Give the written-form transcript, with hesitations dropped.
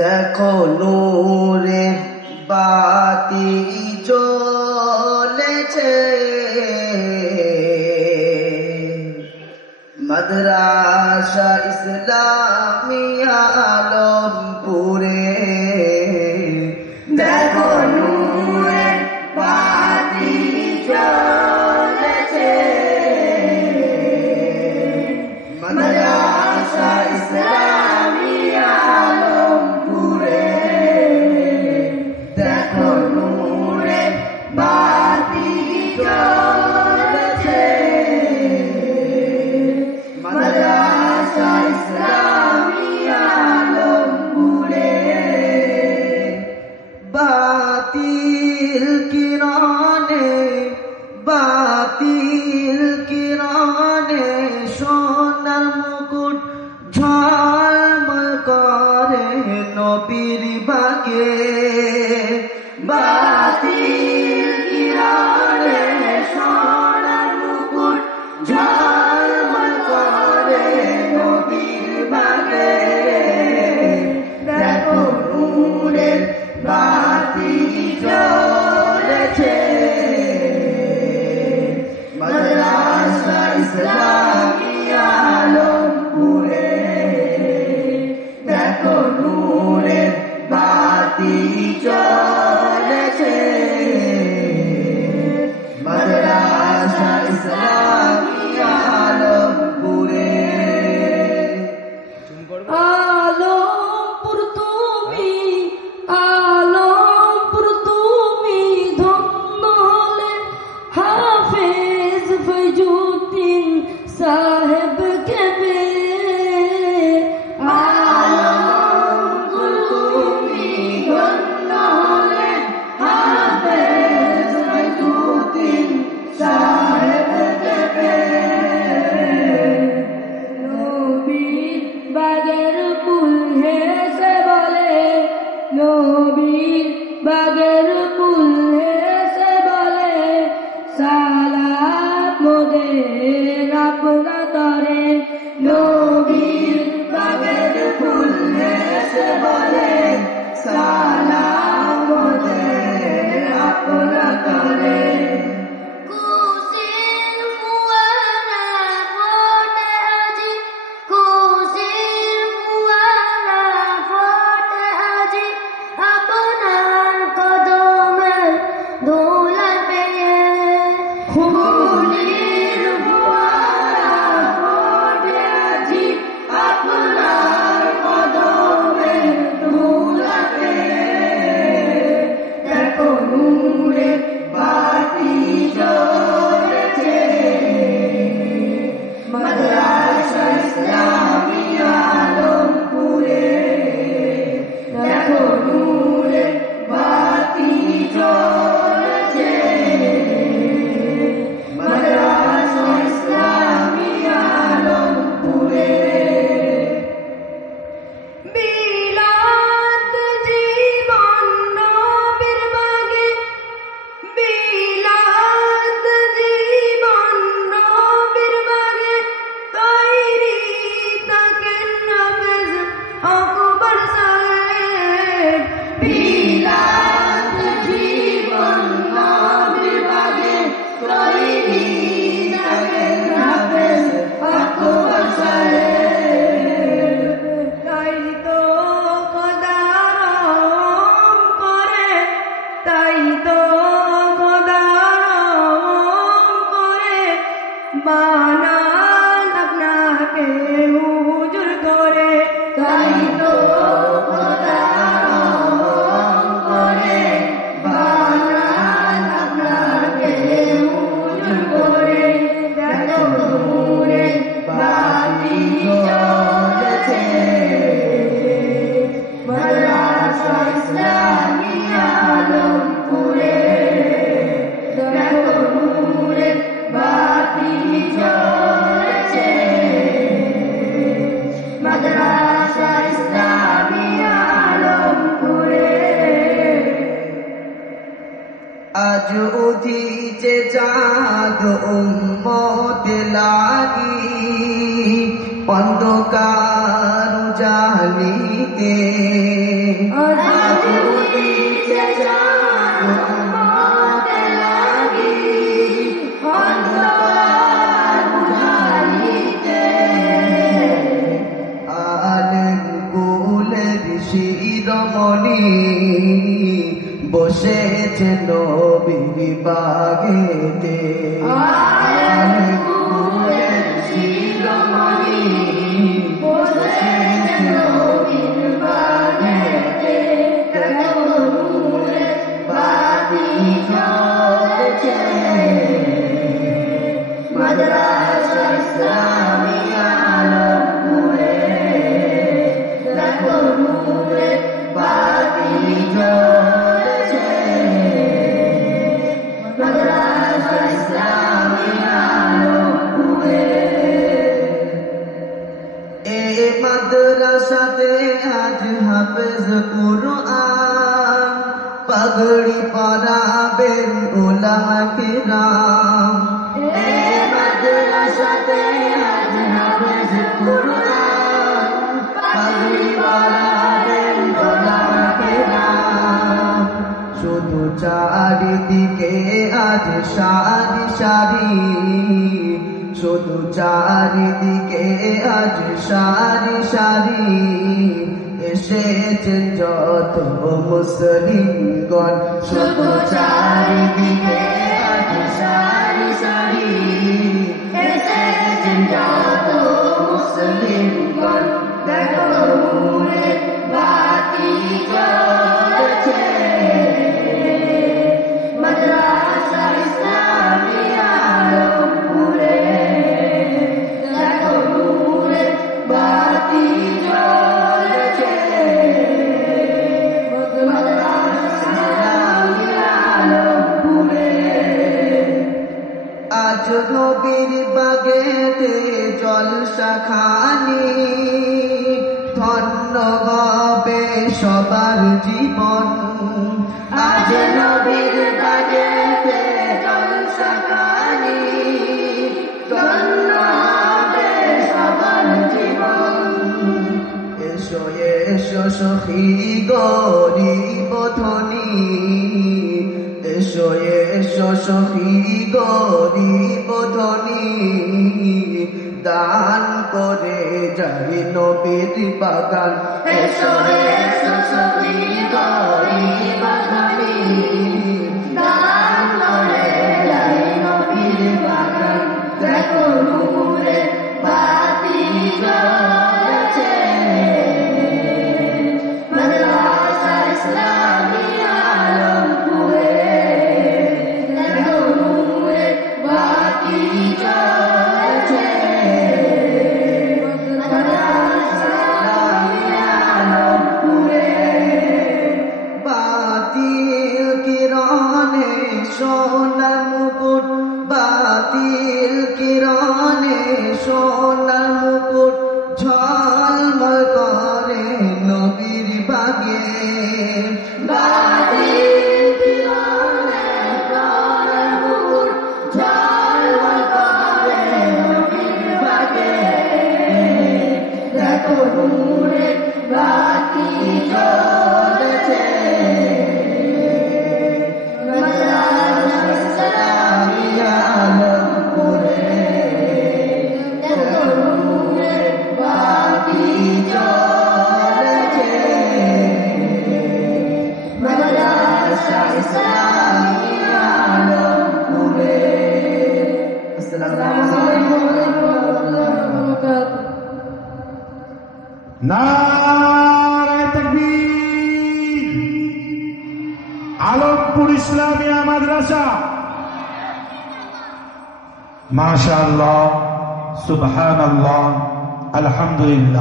দেখো নূরে বাতি জ্বলেছে, মাদ্রাসা ইসলামিয়া আলমপুরে। দেখো নূরে বাতি জ্বলেছে, মাদ্রাসা ইসলামিয়া আলমপুরে। দেখো নূরে বাতি জ্বলেছে, মাদ্রাসা ইসলামিয়া আলমপুরে। বাতিল কিরণে, বাতিল কিরণে সোনার মুকুট ঝলমল করে নবীর বাগে। বাতিল কিরণে সোনার মুকুট ঝলমল করে নবীর বাগে। দেখো নূরের বাতি জ্বলেছে, মাদ্রাসা ইসলামিয়া আলমপুরে। দেখো নূরের বাতি জ্বলেছে, মাদ্রাসা ইসলামিয়া আলমপুরে। আলমপুর তুমি, আলমপুর তুমি ধন্য হলে হাফেজ ফৈজুদ্দিন সাহেব কেবে। আলমপুর তুমি ধন্য হলে হাফেজ ফৈজুদ্দিন সাহেব কেবে। নবীর বাগের ফুল হেসে বলে, নবীর বাগের ফুল হেসে বলে, সালাত মোদের আপনা তরে। নবীর বাগের ফুল হেসে বলে, সালাম মোদের আপনা তরে। কুশির মুয়ানা ফোটে আজি, কুশির মুয়ানা ফোটে আজি, আপনার কদমের ধুলা পেয়ে। ফুলের ফোয়ারা ফোটে আজি, আপনার কদমে ধুলা পেয়ে। দেখো নূরে বাতি জ্বলেছে, মাদ্রাসা ইসলামিয়া আলমপুরে। দেখো নূরে বাতি জ্বলেছে, মাদ্রাসা ইসলামিয়া আলমপুরে। বিলাত জীবন নবীর বাগে, বিলাত জীবন নবীর বাগে, তৈরি থাকেন হাফেজ আকবর সাহেব। বিলাত জীবন নবীর বাগে, তৈরি থাকেন হাফেজ আকবর সাহেব। তাই তো খোদা রহম করে, তাই তো খোদা রহম করে, বানান আপনাকে হুজুর করে। তাই তো খোদা রহম করে, বানান আপনাকে হুজুর করে। দেখো নূরে বাতি জ্বলেছে, মাদ্রাসা ইসলামিয়া আলমপুরে। দেখো নূরে বাতি জ্বলেছে, মাদ্রাসা ইসলামিয়া আলমপুরে। আজ উদিছে চাঁদ উম্মত লাগি, অন্ধকার জালিকে আজ উঠিছে চাঁদ মতে লাগি অন্ধকার বুঝালিতে আলেম কুলের শিরোমণি বসেছে নবীর বাগেতে আলেম কুলের শিরোমণি বসেছে নবীর বাগেতে দেখো নূরের বাতি জ্বলছে মাদ্রাসা ইসলামিয়া আলমপুরে দেখো নূরের বাতি জ্বলছে মাদ্রাসা ইসলামিয়া আলমপুরে এই মাদ্রাসাতে আজ হাফেজ কুরআন পাগড়ি পরাবেন উলামা কিরাম এই মাদ্রাসাতে আজ হাফেজ কুরআন পাগড়ি পরাবেন উলামা কিরাম শুধু চারিদিকে আজ সারি সারি শুধু চারিদিকে আজ সারি সারি এসেছেন যত মুসলিমগণ শুধু চারিদিকে আজ সারি সারি এসেছেন যত মুসলিমগণ দেখো নূরের বাতি জ্বলছে মাদ্রাসা ইসলামিয়া আলমপুরে দেখো নূরের বাতি জ্বলছে মাদ্রাসা ইসলামিয়া আলমপুরে আজ নবীর বাগেতে জলসা খানি ধন্য হবে সবার জীবন আজ নবীর বাগেতে জলসা খানি ধন্য হবে সবার জীবন এসো এসো সখী গরিব ধনী এসো এসো সখী গরিব ধনী দান করে যাই নবীর বাগান এসো এসো সখী গরিব ধনী দান করে যাই নবীর বাগান দেখো নূরের বাতি জ্বলছে মাদ্রাসা ইসলামিয়া আলমপুরে দেখো নূরের বাতি জ্বলছে মাদ্রাসা ইসলামিয়া আলমপুরে বাতিল কিরণে সোনার মুকুট বাতিল কিরণে সোনার মুকুট ঝলমল করে নবীর বাগে বাতিল কিরণে সোনার মুকুট ঝলমল করে নবীর বাগে দেখো নূরের বাতি জ্বলছে মাদ্রাসা ইসলামিয়া আলমপুরে দেখো নূরের বাতি জ্বলছে মাদ্রাসা ইসলামিয়া আলমপুরে আসসালামু আলাইকুম ওয়া রাহমাতুল্লাহি ওয়া বারাকাতুহু নারায়ে তাকবীর আলমপুর ইসলামিয়া মাদ্রাসা মাশাআল্লাহ সুবহানাল্লাহ আলহামদুলিল্লাহ।